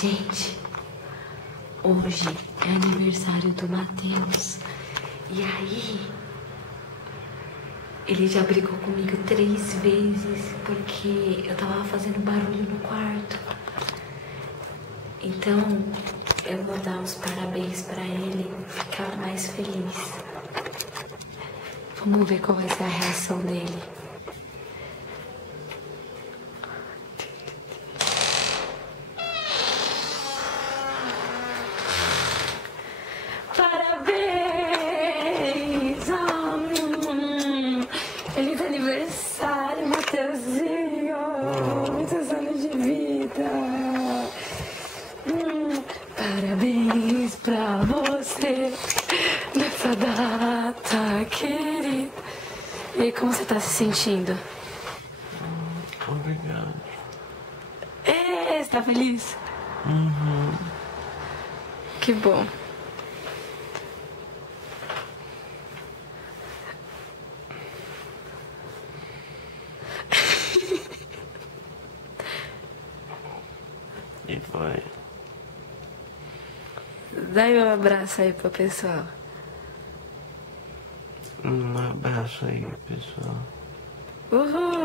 Gente, hoje é aniversário do Matheus. E aí, ele já brigou comigo 3 vezes porque eu tava fazendo barulho no quarto. Então, eu vou dar uns parabéns pra ele ficar mais feliz. Vamos ver qual vai ser a reação dele. Parabéns! Feliz aniversário, Mateuzinho! Muitos anos de vida! Parabéns pra você nessa data, querida! E aí, como você tá se sentindo? Obrigado. Você tá feliz? Uhum. Que bom. E vai. Dá um abraço aí pro pessoal. Um abraço aí, pessoal. Uhul!